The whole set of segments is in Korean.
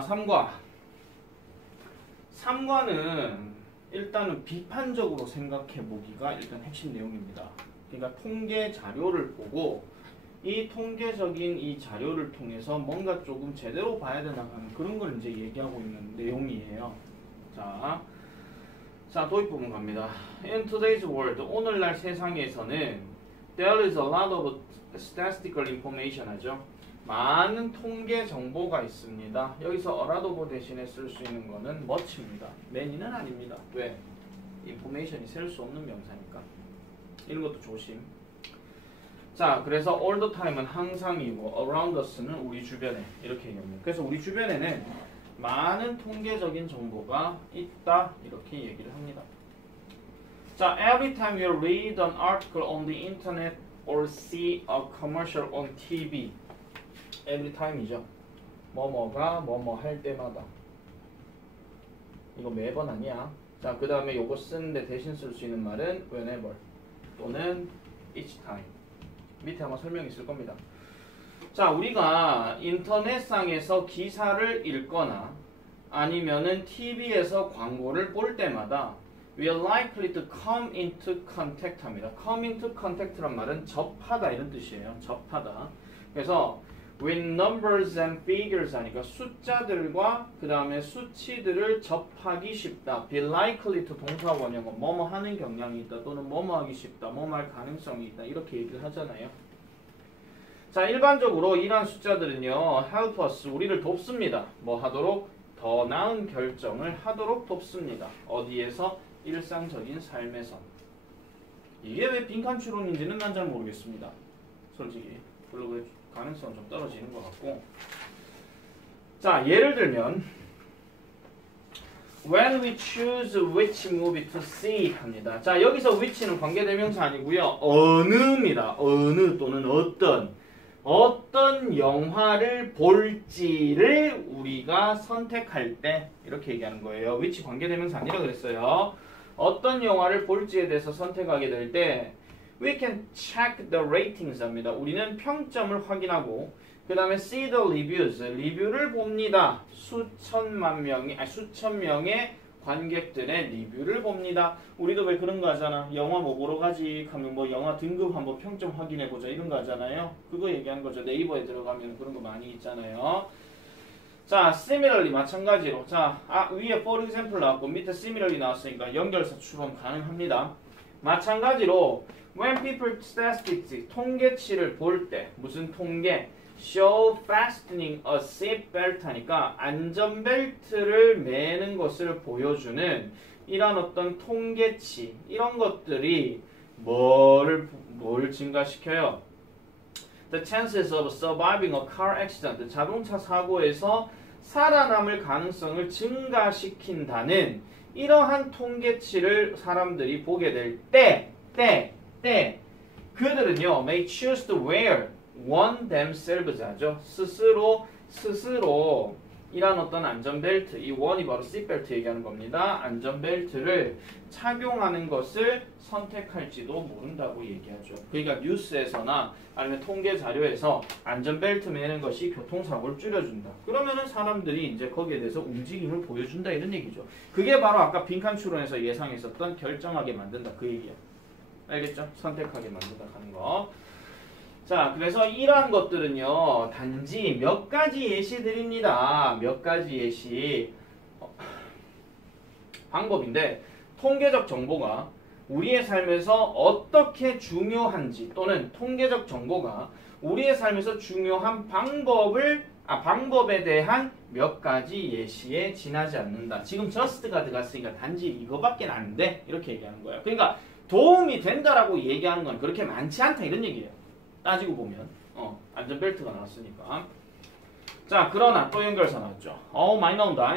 자, 3과는 일단은 비판적으로 생각해 보기가 일단 핵심 내용입니다. 그러니까 통계 자료를 보고 이 통계적인 이 자료를 통해서 뭔가 조금 제대로 봐야 되나 하는 그런 걸 이제 얘기하고 있는 내용이에요. 자, 도입 부분 갑니다. In today's world, 오늘날 세상에서는 there is a lot of statistical information 하죠. 많은 통계 정보가 있습니다. 여기서 a lot of 대신에 쓸 수 있는 거는 much입니다. many는 아닙니다. 왜? information이 셀 수 없는 명사니까. 이런 것도 조심. 자, 그래서 all the time은 항상이고 around us는 우리 주변에 이렇게 얘기합니다. 그래서 우리 주변에는 많은 통계적인 정보가 있다 이렇게 얘기를 합니다. 자, every time you read an article on the internet or see a commercial on TV. every time이죠. 뭐뭐가 뭐뭐 할 때마다. 이거 매번 아니야. 자, 그 다음에 요거 쓰는데 대신 쓸 수 있는 말은 whenever 또는 each time. 밑에 아마 설명이 있을 겁니다. 자, 우리가 인터넷상에서 기사를 읽거나 아니면은 TV에서 광고를 볼 때마다 we are likely to come into contact 합니다. come into contact란 말은 접하다 이런 뜻이에요. 접하다. 그래서 with numbers and figures 하니까 숫자들과 그 다음에 수치들을 접하기 쉽다. be likely to 동사 원형은 뭐뭐 하는 경향이 있다 또는 뭐뭐 하기 쉽다, 뭐뭐 할 가능성이 있다 이렇게 얘기를 하잖아요. 자, 일반적으로 이러한 숫자들은요 help us, 우리를 돕습니다. 뭐 하도록? 더 나은 결정을 하도록 돕습니다. 어디에서? 일상적인 삶에서. 이게 왜 빈칸 추론인지는 난 잘 모르겠습니다. 솔직히 별로 가능성은 좀 떨어지는 것 같고. 자, 예를 들면 when we choose which movie to see 합니다. 자, 여기서 which는 관계대명사 아니고요 어느입니다. 어느 또는 어떤 영화를 볼지를 우리가 선택할 때 이렇게 얘기하는 거예요. which 관계대명사 아니라 그랬어요. 어떤 영화를 볼지에 대해서 선택하게 될 때 we can check the ratings 합니다. 우리는 평점을 확인하고 그 다음에 see the reviews, 리뷰를 봅니다. 수천 명의 관객들의 리뷰를 봅니다. 우리도 왜 그런 거 하잖아. 영화 뭐 보러 가지 하면 뭐 영화 등급 한번 평점 확인해보자 이런 거 하잖아요. 그거 얘기하는 거죠. 네이버에 들어가면 그런 거 많이 있잖아요. 자, similarly 마찬가지로. 자, 위에 for example 나왔고 밑에 similarly 나왔으니까 연결사 추론 가능합니다. 마찬가지로 when people statistics 통계치를 볼 때 무슨 통계? show fastening a seatbelt 하니까 안전벨트를 매는 것을 보여주는 이런 어떤 통계치 이런 것들이 뭘 증가시켜요? The chances of surviving a car accident 자동차 사고에서 살아남을 가능성을 증가시킨다는 이러한 통계치를 사람들이 보게 될 때 그들은요 may choose to wear one themselves 하죠. 스스로 이란 어떤 안전벨트, 이 one이 바로 seatbelt 얘기하는 겁니다. 안전벨트를 착용하는 것을 선택할지도 모른다고 얘기하죠. 그러니까 뉴스에서나 아니면 통계 자료에서 안전벨트 매는 것이 교통사고를 줄여준다. 그러면은 사람들이 이제 거기에 대해서 움직임을 보여준다 이런 얘기죠. 그게 바로 아까 빈칸 추론에서 예상했었던 결정하게 만든다 그 얘기야. 알겠죠? 선택하게 만든다 하는 거. 자, 그래서 이러한 것들은요 단지 몇 가지 예시 드립니다. 몇 가지 예시 방법인데 통계적 정보가 우리의 삶에서 어떻게 중요한지 또는 통계적 정보가 우리의 삶에서 중요한 방법에 대한 몇 가지 예시에 지나지 않는다. 지금 just가 들어갔으니까 단지 이거밖에 안 돼 이렇게 얘기하는 거예요. 그러니까 도움이 된다라고 얘기하는 건 그렇게 많지 않다 이런 얘기예요. 따지고 보면 안전벨트가 나왔으니까. 자, 그러나 또 연결사 나왔죠. 많이 나온다.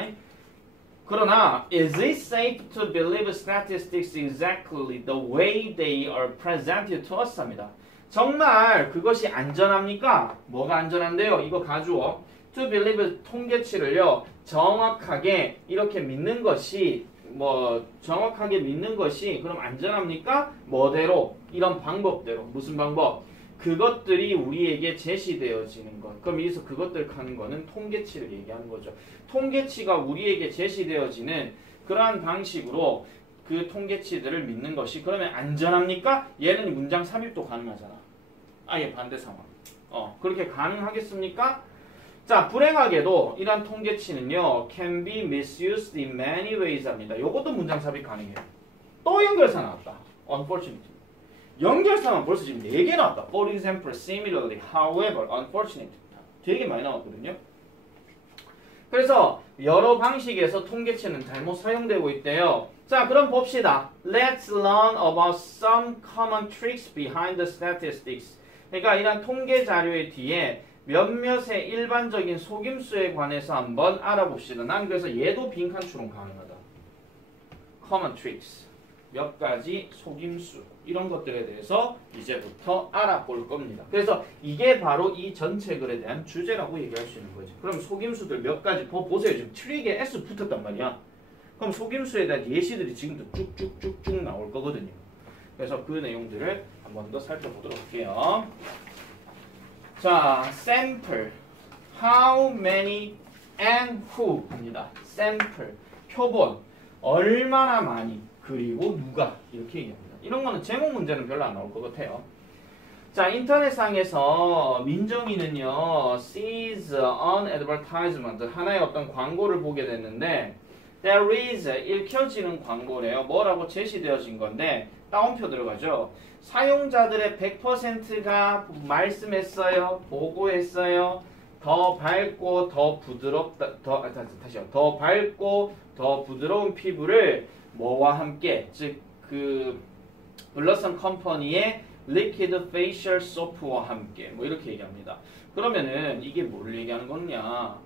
그러나 is it safe to believe statistics exactly the way they are presented to us 합니다. 정말 그것이 안전합니까? 뭐가 안전한데요? 이거 가주어. to believe 통계치를요 정확하게 이렇게 믿는 것이 정확하게 믿는 것이 그럼 안전합니까? 뭐대로? 이런 방법대로. 무슨 방법? 그것들이 우리에게 제시되어지는 것. 그럼 여기서 그것들 하는 거는 통계치를 얘기하는 거죠. 통계치가 우리에게 제시되어지는 그러한 방식으로 그 통계치들을 믿는 것이 그러면 안전합니까? 얘는 문장 삽입도 가능하잖아. 아예 반대 상황. 그렇게 가능하겠습니까? 자, 불행하게도 이러한 통계치는요, can be misused in many ways 합니다. 요것도 문장 삽입 가능해요. 또 연결사 나왔다. unfortunately. 연결사만 벌써 지금 4개 나왔다. For example, similarly, however, unfortunately. 되게 많이 나왔거든요. 그래서 여러 방식에서 통계치는 잘못 사용되고 있대요. 자, 그럼 봅시다. Let's learn about some common tricks behind the statistics. 그러니까 이런 통계 자료의 뒤에 몇몇의 일반적인 속임수에 관해서 한번 알아봅시다. 난 그래서 얘도 빈칸 추론 가능하다. Common tricks. 몇 가지 속임수. 이런 것들에 대해서 이제부터 알아볼 겁니다. 그래서 이게 바로 이 전체 글에 대한 주제라고 얘기할 수 있는 거죠. 그럼 속임수들 몇 가지 보세요. 지금 트릭에 S 붙었단 말이야. 그럼 속임수에 대한 예시들이 지금도 쭉쭉쭉쭉 나올 거거든요. 그래서 그 내용들을 한 번 더 살펴보도록 할게요. 자, sample. How many and who 합니다. sample. 표본. 얼마나 많이. 그리고 누가. 이렇게 얘기합니다. 이런 거는 제목 문제는 별로 안 나올 것 같아요. 자, 인터넷상에서 민정이는요, sees an advertisement. 하나의 어떤 광고를 보게 됐는데, there is, 읽혀지는 광고래요. 뭐라고 제시되어진 건데, 따옴표 들어가죠. 사용자들의 100%가 말씀했어요. 보고했어요. 더 밝고 더 부드럽다. 더 밝고 더 부드러운 피부를 뭐와 함께, 즉 그 블러썸 컴퍼니의 리퀴드 페이셜 소프와 함께 뭐 이렇게 얘기합니다. 그러면은 이게 뭘 얘기하는 거냐?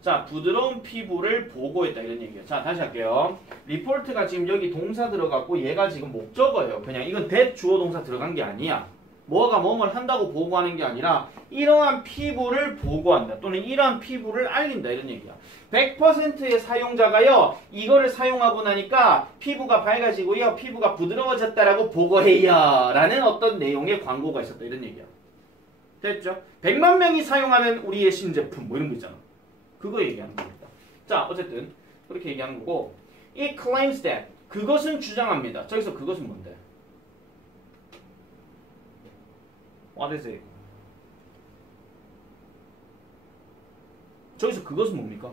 자, 부드러운 피부를 보고했다 이런 얘기예요. 자, 다시 할게요. 리포트가 지금 여기 동사 들어갔고 얘가 지금 목적어예요. 그냥 이건 that 주어 동사 들어간 게 아니야. 뭐가 뭐뭘 한다고 보고하는 게 아니라 이러한 피부를 보고한다 또는 이러한 피부를 알린다 이런 얘기야. 100%의 사용자가요 이거를 사용하고 나니까 피부가 밝아지고요 피부가 부드러워졌다라고 보고해요 라는 어떤 내용의 광고가 있었다 이런 얘기야. 됐죠? 100만 명이 사용하는 우리의 신제품 뭐 이런 거 있잖아. 그거 얘기하는 겁니다. 자, 어쨌든 그렇게 얘기하는 거고, It claims that 그것은 주장합니다. 저기서 그것은 뭔데? What is it? 저기서 그것은 뭡니까?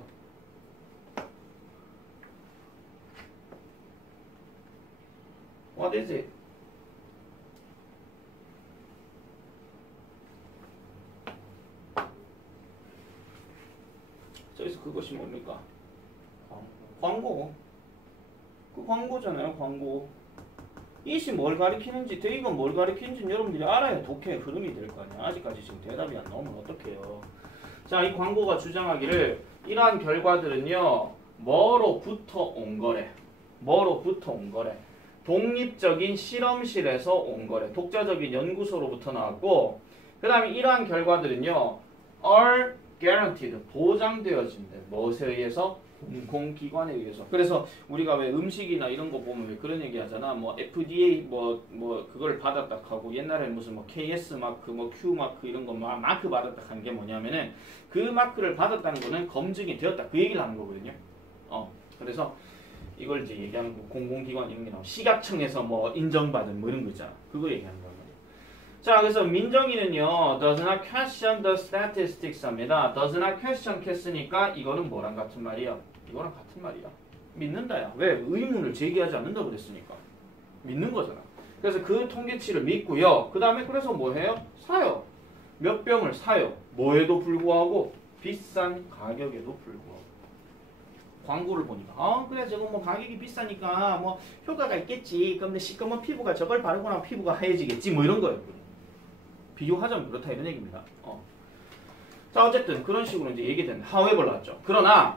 What is it? 저기서 그것이 뭡니까? 광고. 그 광고잖아요, 광고. 이시 뭘 가리키는지, 대이건 뭘 가리키는지 여러분들이 알아야 독해의 흐름이 될 거 아니야. 아직까지 지금 대답이 안 나오면 어떡해요. 자, 이 광고가 주장하기를 이러한 결과들은요, 뭐로부터 온 거래. 뭐로부터 온 거래. 독립적인 실험실에서 온 거래. 독자적인 연구소로부터 나왔고, 그 다음에 이러한 결과들은요, are guaranteed, 보장되어진대. 무엇에 의해서? 공공기관에 의해서. 그래서 우리가 왜 음식이나 이런 거 보면 왜 그런 얘기 하잖아. 뭐 FDA 뭐 그걸 받았다 하고 옛날에 무슨 뭐 KS 마크, 뭐 Q 마크 이런 거 마크 받았다 하는 게 뭐냐면은 그 마크를 받았다는 거는 검증이 되었다. 그 얘기를 하는 거거든요. 그래서 이걸 이제 얘기하는 거 공공기관 이런 게 나와. 식약청에서 뭐 인정받은 뭐 이런 거 있잖아. 그거 얘기하는 거야. 자, 그래서 민정이는요, does not question the statistics 합니다. does not question 했으니까 이거는 뭐랑 같은 말이야? 이거랑 같은 말이야. 믿는다야. 왜? 의문을 제기하지 않는다고 그랬으니까. 믿는 거잖아. 그래서 그 통계치를 믿고요. 그 다음에 그래서 뭐 해요? 사요. 몇 병을 사요. 뭐에도 불구하고 비싼 가격에도 불구하고. 광고를 보니까 그래 저거 뭐 가격이 비싸니까 뭐 효과가 있겠지. 그런데 시커먼 피부가 저걸 바르고 나면 피부가 하얘지겠지. 뭐 이런 거예요. 비교하자면 그렇다 이런 얘기입니다. 자, 어쨌든 그런 식으로 이제 얘기된 however 나왔죠. 그러나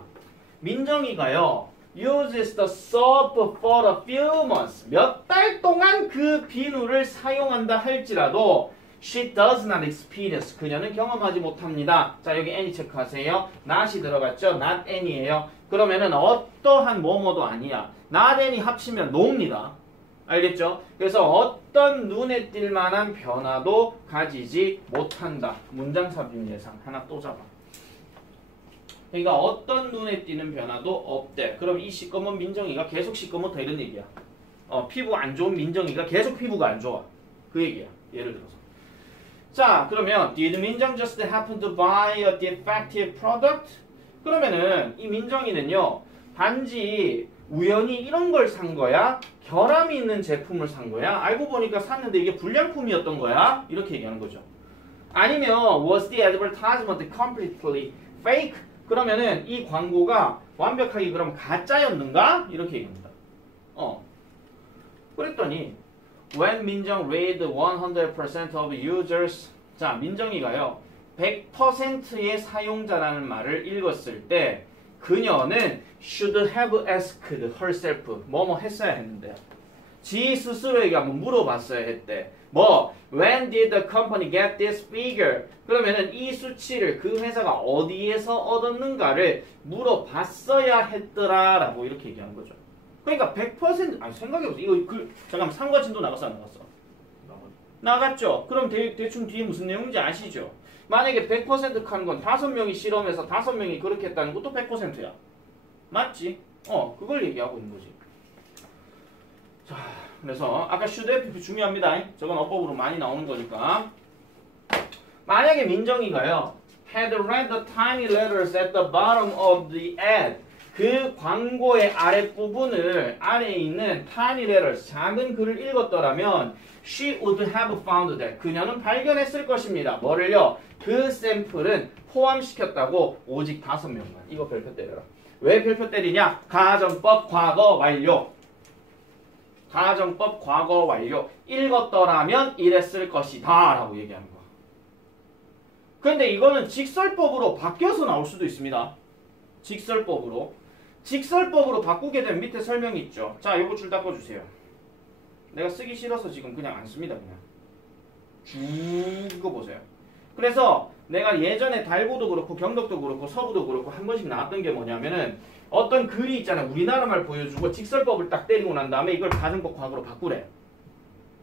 민정이가요 uses the soap for a few months 몇 달 동안 그 비누를 사용한다 할지라도 she does not experience 그녀는 경험하지 못합니다. 자, 여기 any 체크하세요. not이 들어갔죠. not any예요. 그러면은 어떠한 뭐뭐도 아니야. not any 합치면 no입니다. 알겠죠? 그래서 어떤 눈에 띌 만한 변화도 가지지 못한다. 문장 삽입 예상. 하나 또 잡아. 그러니까 어떤 눈에 띄는 변화도 없대. 그럼 이 시꺼먼 민정이가 계속 시꺼멓다 이런 얘기야. 피부 안 좋은 민정이가 계속 피부가 안 좋아. 그 얘기야. 예를 들어서. 자, 그러면 did 민정 just happen to buy a defective product? 그러면은 이 민정이는요. 단지 우연히 이런 걸 산 거야? 결함이 있는 제품을 산 거야? 알고 보니까 샀는데 이게 불량품이었던 거야? 이렇게 얘기하는 거죠. 아니면 was the advertisement completely fake? 그러면은 이 광고가 완벽하게 그럼 가짜였는가? 이렇게 얘기합니다. 그랬더니 when 민정 read 100% of users 자, 민정이가요. 100%의 사용자라는 말을 읽었을 때 그녀는 should have asked herself 뭐뭐 했어야 했는데요. 지 스스로에게 한번 물어봤어야 했대. when did the company get this figure? 그러면은 이 수치를 그 회사가 어디에서 얻었는가를 물어봤어야 했더라 라고 이렇게 얘기하는 거죠. 그러니까 100% 아니 생각해보세요. 이거 잠깐만 상과진도 나갔어 안 나갔어? 나갔죠. 그럼 대충 뒤에 무슨 내용인지 아시죠? 만약에 100% 하는 건 5명이 실험해서 5명이 그렇게 했다는 것도 100%야. 맞지? 그걸 얘기하고 있는 거지. 자, 그래서 아까 should have 중요합니다. 저건 어법으로 많이 나오는 거니까. 만약에 민정이가요. had read the tiny letters at the bottom of the ad. 그 광고의 아랫부분을 아래에 있는 tiny letters, 작은 글을 읽었더라면 she would have found that. 그녀는 발견했을 것입니다. 뭐를요? 그 샘플은 포함시켰다고 오직 5명만. 이거 별표 때려라. 왜 별표 때리냐? 가정법 과거 완료. 가정법 과거 완료. 읽었더라면 이랬을 것이다 라고 얘기하는 거야. 근데 이거는 직설법으로 바뀌어서 나올 수도 있습니다. 직설법으로 바꾸게 되면 밑에 설명이 있죠. 자, 요거 줄 닦아주세요. 내가 쓰기 싫어서 지금 그냥 안 씁니다. 그냥 쭉 이거 보세요. 그래서 내가 예전에 달고도 그렇고 경덕도 그렇고 서부도 그렇고 한 번씩 나왔던 게 뭐냐면은 어떤 글이 있잖아. 우리나라 말 보여주고 직설법을 딱 때리고 난 다음에 이걸 가정법 과거로 바꾸래.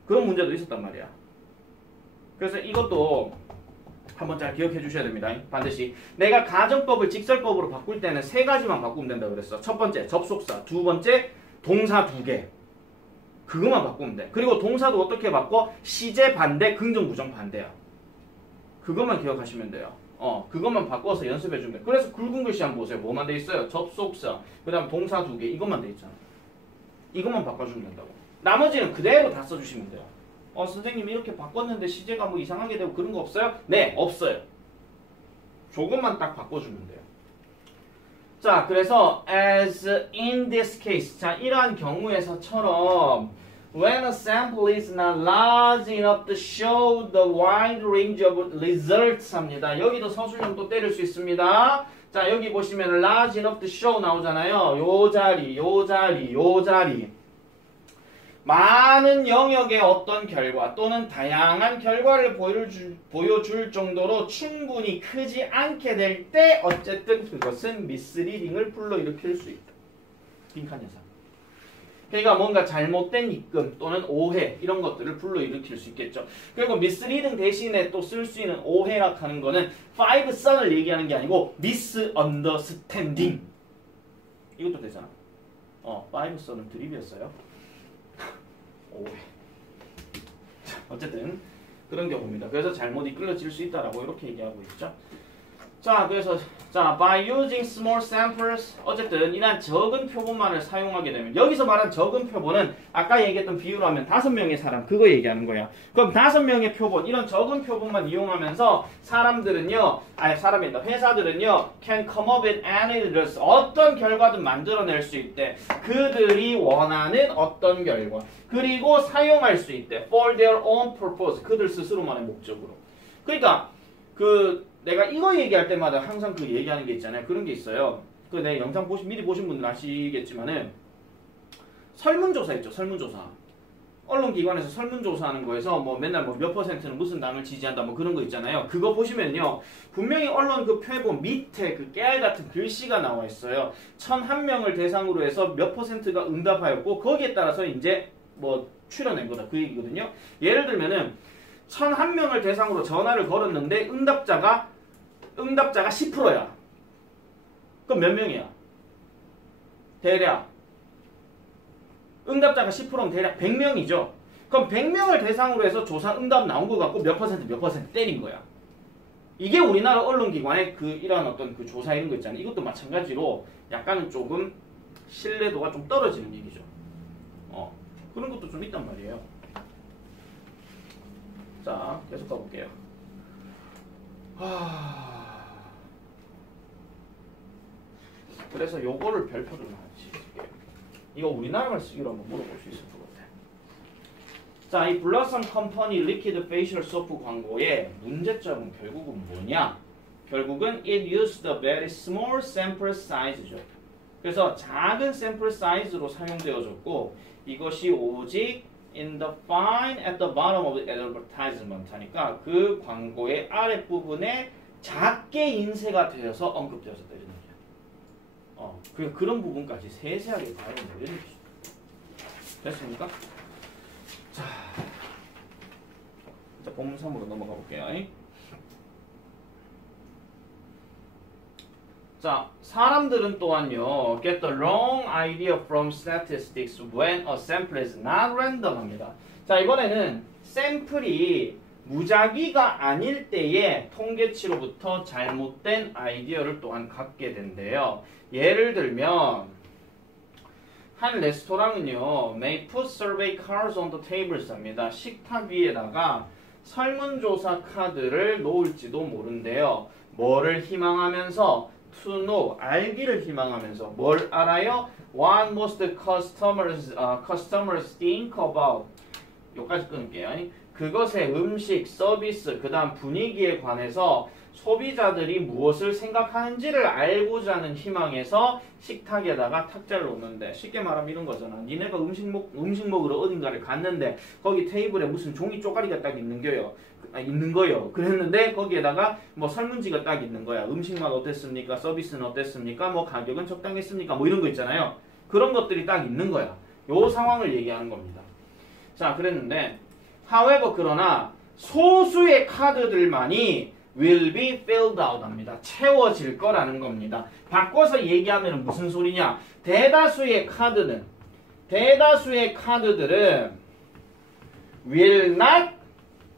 그런 문제도 있었단 말이야. 그래서 이것도 한번 잘 기억해 주셔야 됩니다. 반드시. 내가 가정법을 직설법으로 바꿀 때는 3가지만 바꾸면 된다 그랬어. 첫 번째 접속사, 두 번째 동사 2개. 그것만 바꾸면 돼. 그리고 동사도 어떻게 바꿔? 시제 반대, 긍정 부정 반대야. 그것만 기억하시면 돼요. 그것만 바꿔서 연습해 주면 돼. 그래서 굵은 글씨 한번 보세요. 뭐만 돼 있어요? 접속사, 그 다음 동사 2개. 이것만 돼 있잖아. 이것만 바꿔주면 된다고. 나머지는 그대로 다 써주시면 돼요. 선생님 이렇게 바꿨는데 시제가 뭐 이상하게 되고 그런 거 없어요? 네, 없어요. 조금만 딱 바꿔주면 돼요. 자, 그래서 as in this case. 자, 이러한 경우에서처럼 when a sample is not large enough to show the wide range of results 합니다. 여기도 서술형 또 때릴 수 있습니다. 자, 여기 보시면 large enough to show 나오잖아요. 요 자리. 많은 영역의 어떤 결과 또는 다양한 결과를 보여줄 정도로 충분히 크지 않게 될 때 어쨌든 그것은 미스리딩을 불러일으킬 수 있다. 빈칸 예상. 그러니까 뭔가 잘못된 입금 또는 오해 이런 것들을 불러일으킬 수 있겠죠. 그리고 미스리딩 대신에 또 쓸 수 있는 오해라 하는 거는 five sun을 얘기하는 게 아니고 misunderstanding. 이것도 되잖아. five sun은 드립이었어요. 오해. 자, 어쨌든 그런 경우입니다. 그래서 잘못 이끌어질 수 있다라고 이렇게 얘기하고 있죠. 자, 그래서 by using small samples 어쨌든 이런 적은 표본만을 사용하게 되면 여기서 말한 적은 표본은 아까 얘기했던 비유로 하면 5명의 사람 그거 얘기하는 거야. 그럼 5명의 표본 이런 적은 표본만 이용하면서 회사들은요 can come up with any results 어떤 결과든 만들어낼 수 있대. 그들이 원하는 어떤 결과 그리고 사용할 수 있대. for their own purpose 그들 스스로만의 목적으로. 그러니까 내가 이거 얘기할 때마다 항상 그 얘기하는 게 있잖아요. 그런 게 있어요. 내 영상 미리 보신 분들 아시겠지만은 설문조사 있죠. 설문조사. 언론기관에서 설문조사하는 거에서 맨날 몇 퍼센트는 무슨 당을 지지한다 그런 거 있잖아요. 그거 보시면요. 분명히 언론 그 표본 밑에 그 깨알 같은 글씨가 나와 있어요. 1,001명을 대상으로 해서 몇 퍼센트가 응답하였고 거기에 따라서 이제 뭐 추려낸 거다 그 얘기거든요. 예를 들면은 1001명을 대상으로 전화를 걸었는데 응답자가 10%야. 그럼 몇 명이야? 대략 응답자가 10%면 대략 100명이죠. 그럼 100명을 대상으로 해서 조사 응답 나온 거 갖고 몇 퍼센트 때린 거야. 이게 우리나라 언론기관의 그 이러한 어떤 그 조사 이런 거 있잖아요. 이것도 마찬가지로 약간은 조금 신뢰도가 좀 떨어지는 얘기죠. 그런 것도 좀 있단 말이에요. 자, 계속 가볼게요. 그래서 요거를 별표를 하나 지을게요. 이거 우리나라말 쓰기로 한번 물어볼 수 있을 것 같아. 자, 이 블러썸 컴퍼니 리퀴드 페이셜 소프 광고의 문제점은 결국은 뭐냐? 결국은 it used a very small sample size죠. 그래서 작은 샘플 사이즈로 사용되어졌고 이것이 오직 in the fine at the bottom of the advertisement 하니까 그 광고의 아랫부분에 작게 인쇄가 되어서 언급되어졌다 이런 얘기야. 그런 부분까지 세세하게 봐야 된다 이런 얘기죠. 됐습니까? 자, 본문 3으로 넘어가 볼게요. 자, 사람들은 또한요, get the wrong idea from statistics when a sample is not random 합니다. 자, 이번에는 샘플이 무작위가 아닐 때에 통계치로부터 잘못된 아이디어를 또한 갖게 된대요. 예를 들면 한 레스토랑은요, may put survey cards on the tables 합니다. 식탁 위에다가 설문조사 카드를 놓을지도 모른대요. 뭐를 희망하면서? to know, 알기를 희망하면서 뭘 알아요? What most customers think about 여기까지 끊을게요. 그것의 음식, 서비스, 그 다음 분위기에 관해서 소비자들이 무엇을 생각하는지를 알고자 하는 희망에서 식탁에다가 탁자를 놓는데 쉽게 말하면 이런 거잖아. 니네가 음식 먹으러 어딘가를 갔는데 거기 테이블에 무슨 종이 쪼가리가 딱 있는 거요. 그랬는데 거기에다가 뭐 설문지가 딱 있는 거야. 음식 맛 어땠습니까? 서비스는 어땠습니까? 뭐 가격은 적당했습니까? 뭐 이런 거 있잖아요. 그런 것들이 딱 있는 거야. 요 상황을 얘기하는 겁니다. 자, 그랬는데 however 그러나 소수의 카드들만이 will be filled out 합니다. 채워질 거라는 겁니다. 바꿔서 얘기하면 무슨 소리냐? 대다수의 카드들은 will not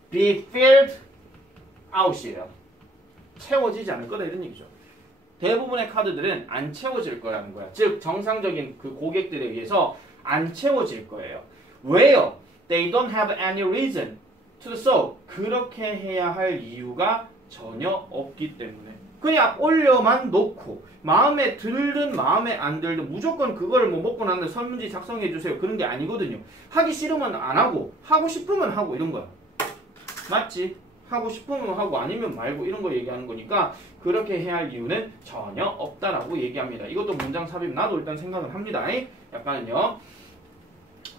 be filled out이에요. 채워지지 않을 거다 이런 얘기죠. 대부분의 카드들은 안 채워질 거라는 거야. 즉 정상적인 그 고객들에 의해서 안 채워질 거예요. 왜요? They don't have any reason to do so. 그렇게 해야 할 이유가 전혀 없기 때문에 그냥 올려만 놓고 마음에 들든 마음에 안 들든 무조건 그거를 뭐 먹고 나서 설문지 작성해 주세요 그런 게 아니거든요. 하기 싫으면 안 하고 하고 싶으면 하고 이런 거야. 맞지? 하고 싶으면 하고 아니면 말고 이런 거 얘기하는 거니까 그렇게 해야 할 이유는 전혀 없다라고 얘기합니다. 이것도 문장 삽입 나도 일단 생각을 합니다. 약간은요.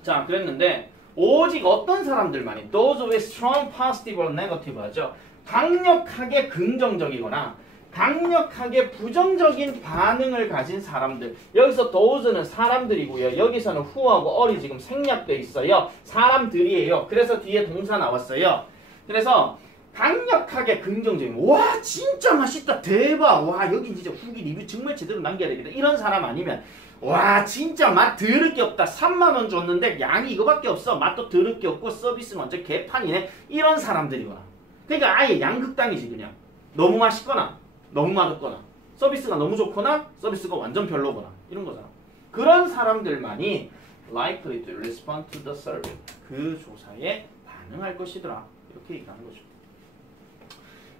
자, 그랬는데 오직 어떤 사람들만이 those with strong positive or negative 하죠. 강력하게 긍정적이거나 강력하게 부정적인 반응을 가진 사람들. 여기서 those는 사람들이고요. 여기서는 who하고 all이 지금 생략돼 있어요. 사람들이에요. 그래서 뒤에 동사 나왔어요. 그래서 강력하게 긍정적인 와 진짜 맛있다 대박 와 여기 진짜 후기 리뷰 정말 제대로 남겨야 되겠다 이런 사람 아니면 와 진짜 맛 더럽게 없다 3만원 줬는데 양이 이거밖에 없어 맛도 더럽게 없고 서비스는 완전 개판이네 이런 사람들이구나. 그러니까 아예 양극단이지 그냥 너무 맛있거나 너무 맛없거나 서비스가 너무 좋거나 서비스가 완전 별로거나 이런 거잖아. 그런 사람들만이 likely to respond to the survey 그 조사에 반응할 것이더라 이렇게 얘기하는 거죠.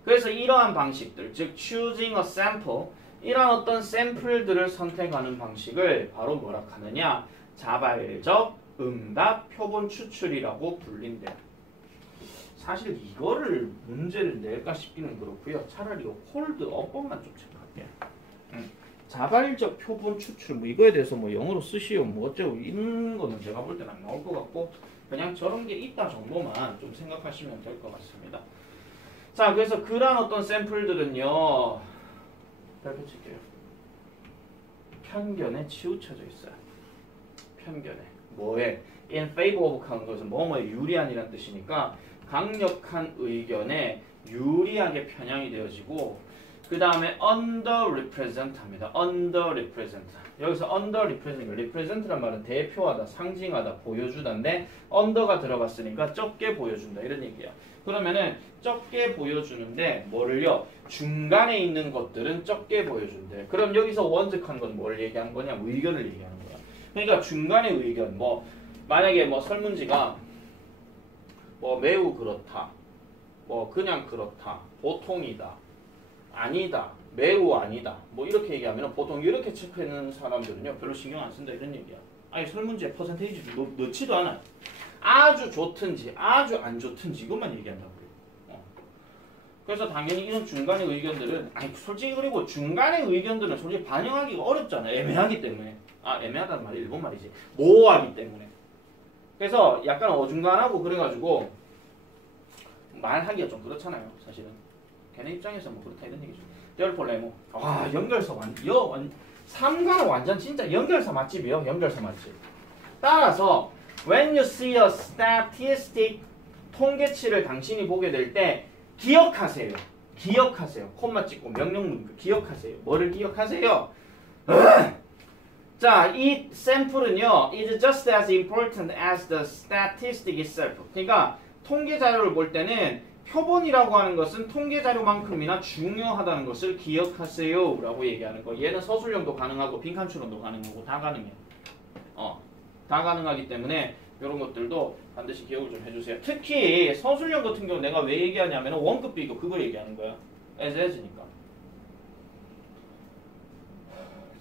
그래서 이러한 방식들 즉 choosing a sample 이런 어떤 샘플들을 선택하는 방식을 바로 뭐라 하느냐 자발적 응답 표본 추출이라고 불린대요. 사실 이거를 문제를 낼까 싶기는 그렇고요. 차라리 이 홀드 어법만 좀 체크할게요. 자발적 표본 추출 뭐 이거에 대해서 뭐 영어로 쓰시오 뭐 어쩌고 이런 거는 제가 볼 때는 안 나올 것 같고 그냥 저런 게 있다 정도만 좀 생각하시면 될 것 같습니다. 자, 그래서 그러한 어떤 샘플들은요 별표 칠게요. 편견에 치우쳐져 있어요. 편견에 뭐에? in favor of 하는 것은 뭐뭐에 유리한이라는 뜻이니까 강력한 의견에 유리하게 편향이 되어지고 그 다음에 underrepresent 합니다. underrepresent. 여기서 underrepresent, represent란 말은 대표하다, 상징하다, 보여주다인데 under가 들어갔으니까 적게 보여준다 이런 얘기야. 그러면은 적게 보여주는데 뭐를요? 중간에 있는 것들은 적게 보여준대. 그럼 여기서 원득한 건 뭘 얘기하는 거냐? 의견을 얘기하는 거야. 그러니까 중간의 의견, 뭐 만약에 뭐 설문지가 뭐 매우 그렇다, 뭐 그냥 그렇다, 보통이다, 아니다, 매우 아니다, 뭐 이렇게 얘기하면 보통 이렇게 체크하는 사람들은요 별로 신경 안 쓴다 이런 얘기야. 아니 설문지에 퍼센테이지를 넣지도 않아요. 아주 좋든지 아주 안 좋든지 이것만 얘기한다고요. 그래서 당연히 이런 중간의 의견들은 아니 솔직히 그리고 중간의 의견들은 솔직히 반영하기가 어렵잖아. 애매하기 때문에. 아 애매하다는 말이 일본 말이지. 모호하기 때문에. 그래서 약간 어중간하고 그래가지고 말하기가 좀 그렇잖아요. 사실은. 걔네 입장에서 뭐 그렇다 이런 얘기죠. 델폴레모. 와 연결서 삼가는 완전 진짜 연결서 맛집이요. 연결서 맛집. 따라서 when you see a statistic 통계치를 당신이 보게 될 때 기억하세요. 기억하세요. 콤마 찍고 명령문 기억하세요. 뭐를 기억하세요? 자, 이 샘플은요, is just as important as the statistic itself. 그러니까 통계 자료를 볼 때는 표본이라고 하는 것은 통계 자료만큼이나 중요하다는 것을 기억하세요. 라고 얘기하는 거. 얘는 서술형도 가능하고 빈칸 추론도 가능하고 다 가능해. 다 가능하기 때문에 이런 것들도 반드시 기억을 좀 해주세요. 특히 서술형 같은 경우 내가 왜 얘기하냐면 원급 비교 그거 얘기하는 거야. as니까.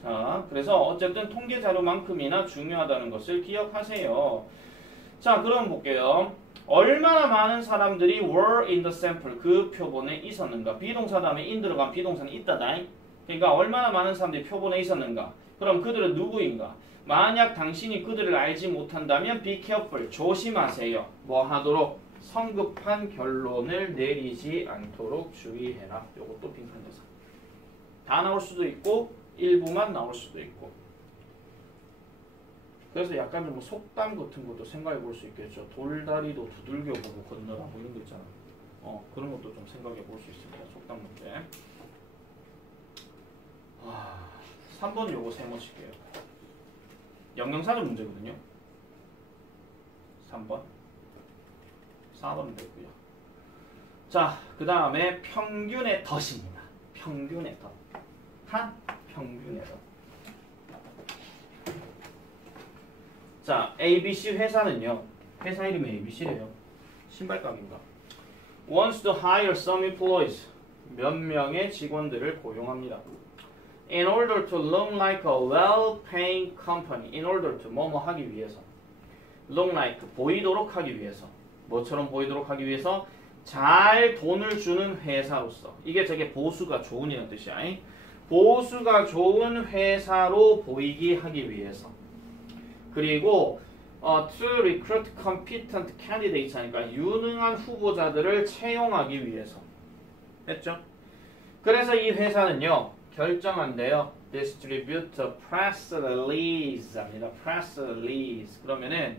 자, 그래서 어쨌든 통계 자료만큼이나 중요하다는 것을 기억하세요. 자, 그럼 볼게요. 얼마나 많은 사람들이 were in the sample 그 표본에 있었는가? 비동사 다음에 in 들어간 비동사는 있다다. 그러니까 얼마나 많은 사람들이 표본에 있었는가? 그럼 그들은 누구인가? 만약 당신이 그들을 알지 못한다면 be careful 조심하세요. 뭐 하도록? 성급한 결론을 내리지 않도록 주의해라. 요것도 빈칸대사. 다 나올 수도 있고 일부만 나올 수도 있고. 그래서 약간 좀 속담 같은 것도 생각해 볼 수 있겠죠. 돌다리도 두들겨 보고 건너라 뭐 이런 거 있잖아. 그런 것도 좀 생각해 볼 수 있습니다. 속담 문제. 3번 요거 세모칠게요. 영영사전 문제거든요. 3번. 4번은 됐고요. 자, 그 다음에 평균의 덫입니다. 평균의 덫. 평균의 덫. 자, ABC 회사는요. 회사 이름이 ABC래요. 신발 가게인가? wants to hire some employees. 몇 명의 직원들을 고용합니다. in order to look like a well-paying company. in order to 뭐뭐 하기 위해서. look like 보이도록 하기 위해서. 뭐처럼 보이도록 하기 위해서 잘 돈을 주는 회사로서. 이게 되게 보수가 좋은이라는 뜻이야. 보수가 좋은 회사로 보이게 하기 위해서. 그리고 to recruit competent candidates 하니까 유능한 후보자들을 채용하기 위해서. 했죠? 그래서 이 회사는요. 결정한대요. distribute press release 합니다. press release. 그러면은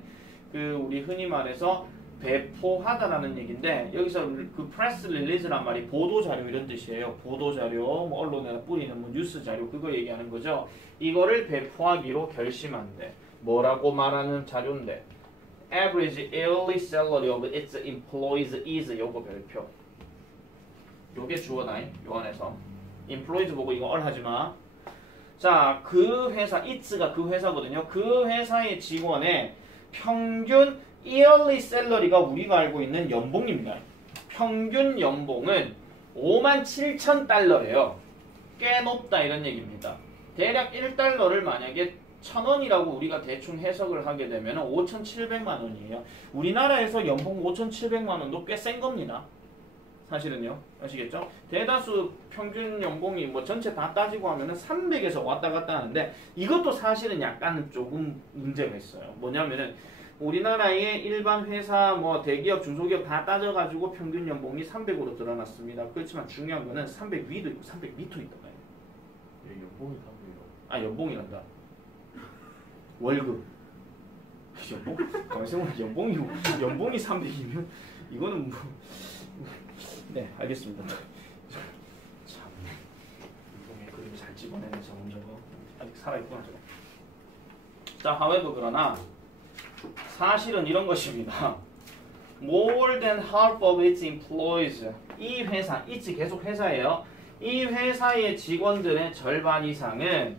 그 우리 흔히 말해서 배포하다라는 얘기인데 여기서 그 press release란 말이 보도자료 이런 뜻이에요. 보도자료, 뭐 언론에 뿌리는 뭐 뉴스자료 그거 얘기하는 거죠. 이거를 배포하기로 결심한대. 뭐라고 말하는 자료인데 average yearly salary of its employees is 요거 별표. 요게 주어다. 요 안에서 employees 보고 이거 하지마. 자, 그 회사 its가 그 회사거든요. 그 회사의 직원의 평균 yearly salary가 우리가 알고 있는 연봉입니다. 평균 연봉은 57,000달러래요. 꽤 높다 이런 얘기입니다. 대략 1달러를 만약에 1,000원이라고 우리가 대충 해석을 하게 되면 5,700만 원이에요. 우리나라에서 연봉 5,700만 원도 꽤 센 겁니다. 사실은요. 아시겠죠? 대다수 평균 연봉이 뭐 전체 다 따지고 하면은 300에서 왔다 갔다 하는데 이것도 사실은 약간 조금 문제가 있어요. 뭐냐면은 우리나라의 일반 회사 뭐 대기업 중소기업 다 따져가지고 평균 연봉이 300으로 드러났습니다. 그렇지만 중요한 거는 300 위도 있고 300 밑도 있단 말이에요. 연봉이 300이요? 아 연봉이란다. 월급. 연봉이 300이면 이거는 뭐. 네, 알겠습니다. 참, 연봉에 그림 잘 집어내는 저거 아직 살아있구나 저거. 자, however 그러나 사실은 이런 것입니다. More than half of its employees. 이 회사, its 계속 회사예요. 이 회사의 직원들의 절반 이상은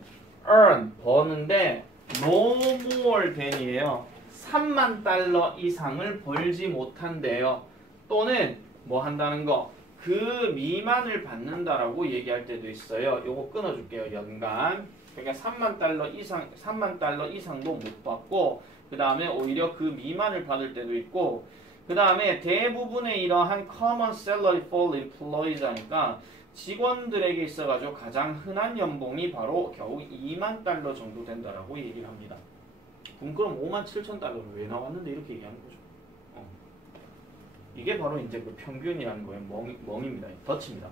earn, 버는데 no more than이에요. 3만 달러 이상을 벌지 못한대요. 또는 뭐 한다는 거, 그 미만을 받는다라고 얘기할 때도 있어요. 요거 끊어줄게요. 연간. 그러니까 3만 달러 이상도 못 받고, 그 다음에 오히려 그 미만을 받을 때도 있고, 그 다음에 대부분의 이러한 common salary for employees 하니까 직원들에게 있어가지고 가장 흔한 연봉이 바로 겨우 2만 달러 정도 된다라고 얘기를 합니다. 그럼 5만 7천 달러는 왜 나왔는데 이렇게 얘기하는 거죠. 이게 바로 이제 그 평균이라는 거예요. 멍입니다. 덫입니다.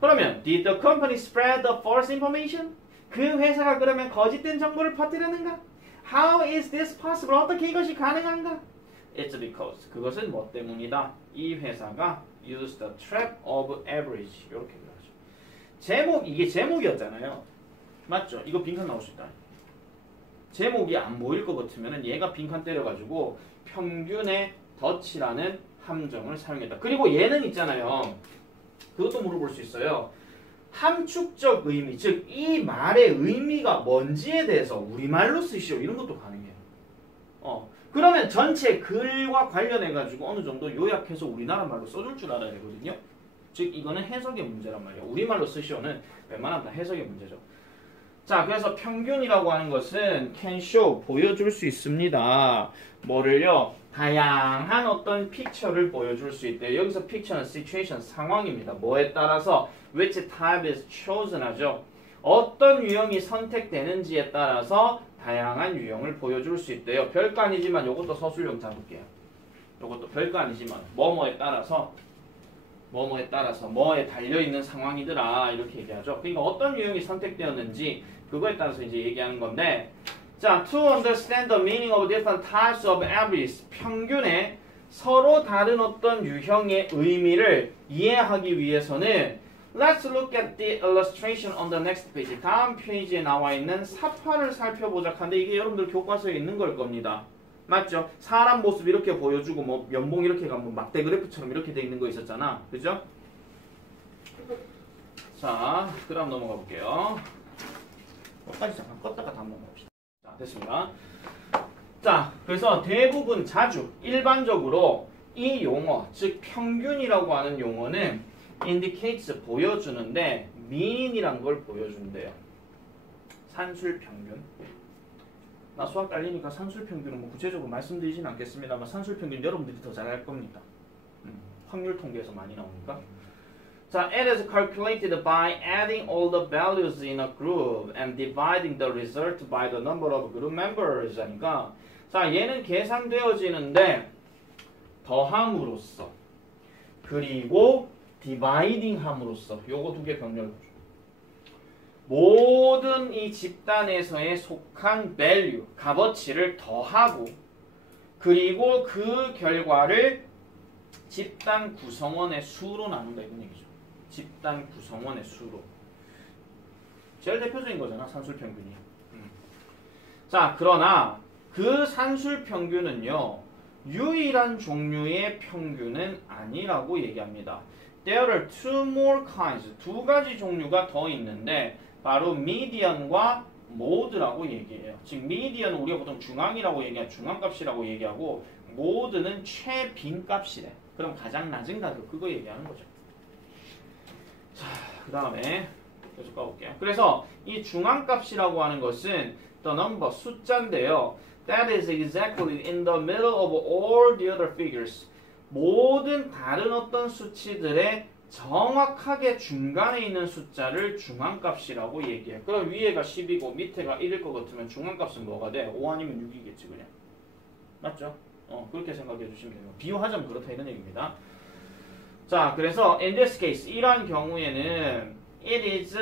그러면 did the company spread the false information? 그 회사가 그러면 거짓된 정보를 퍼뜨렸는가? How is this possible? 어떻게 이것이 가능한가? It's because. 그것은 뭐 때문이다? 이 회사가 used the trap of average. 이렇게 얘기하죠. 이게 제목이었잖아요. 맞죠? 이거 빈칸 나올 수 있다. 제목이 안 보일 것 같으면 얘가 빈칸 때려가지고 평균의 덫이라는 함정을 사용했다. 그리고 얘는 있잖아요. 그것도 물어볼 수 있어요. 함축적 의미, 즉 이 말의 의미가 뭔지에 대해서 우리말로 쓰시오. 이런 것도 가능해요. 그러면 전체 글과 관련해가지고 어느 정도 요약해서 우리나라 말로 써줄 줄 알아야 되거든요. 즉 이거는 해석의 문제란 말이에요. 우리말로 쓰시오는 웬만하면 다 해석의 문제죠. 자, 그래서 평균이라고 하는 것은 can show, 보여줄 수 있습니다. 뭐를요? 다양한 어떤 픽처를 보여줄 수 있대요. 여기서 픽처는 situation, 상황입니다. 뭐에 따라서 which type is chosen 하죠. 어떤 유형이 선택되는지에 따라서 다양한 유형을 보여줄 수 있대요. 별거 아니지만 이것도 서술형 잡을게요. 이것도 별거 아니지만 뭐뭐에 따라서 뭐에 달려있는 상황이더라 이렇게 얘기하죠. 그러니까 어떤 유형이 선택되었는지 그거에 따라서 이제 얘기하는 건데, 자, to understand the meaning of different types of averages, 평균의 서로 다른 어떤 유형의 의미를 이해하기 위해서는 let's look at the illustration on the next page. 다음 페이지에 나와 있는 사파를 살펴보자 하는데 이게 여러분들 교과서에 있는 걸 겁니다. 맞죠? 사람 모습 이렇게 보여주고 뭐 연봉 이렇게 가면 막대 그래프처럼 이렇게 돼 있는 거 있었잖아. 그죠? 자, 그 다음 넘어가 볼게요. 끝까지 잠깐 껐다가 다음 넘어갑시다. 자, 됐습니다. 자, 그래서 대부분 자주 일반적으로 이 용어, 즉 평균이라고 하는 용어는 indicates 보여주는데 mean이란 걸 보여준대요. 산술평균. 나 수학 딸리니까 산술평균은 뭐 구체적으로 말씀드리진 않겠습니다만 산술평균 여러분들이 더 잘할 겁니다. 확률 통계에서 많이 나오니까. 자, it is calculated by adding all the values in a group and dividing the result by the number of group members 하니까, 자, 얘는 계산되어지는데 더함으로써 그리고 디바이딩 함으로써 요거 두 개 병렬 모든 이 집단에서의 속한 value, 값어치를 더하고 그리고 그 결과를 집단 구성원의 수로 나눈다 이런 얘기죠. 집단 구성원의 수로. 제일 대표적인 거잖아, 산술평균이. 자, 그러나 그 산술평균은요 유일한 종류의 평균은 아니라고 얘기합니다. There are two more kinds. 두 가지 종류가 더 있는데 바로 median과 mode라고 얘기해요. 즉 median은 우리가 보통 중앙이라고 얘기하고 중앙값이라고 얘기하고 mode는 최빈값이래. 그럼 가장 낮은 가격 그거 얘기하는 거죠. 자, 그 다음에 계속 가볼게요. 그래서 이 중앙값이라고 하는 것은 the number 숫자인데요. That is exactly in the middle of all the other figures. 모든 다른 어떤 수치들의 정확하게 중간에 있는 숫자를 중앙값이라고 얘기해요. 그럼 위에가 10이고 밑에가 1일 것 같으면 중앙값은 뭐가 돼? 5 아니면 6이겠지 그냥. 맞죠? 그렇게 생각해 주시면 돼요. 비유하자면 그렇다 이런 얘기입니다. 자, 그래서 in this case 이러한 경우에는 it is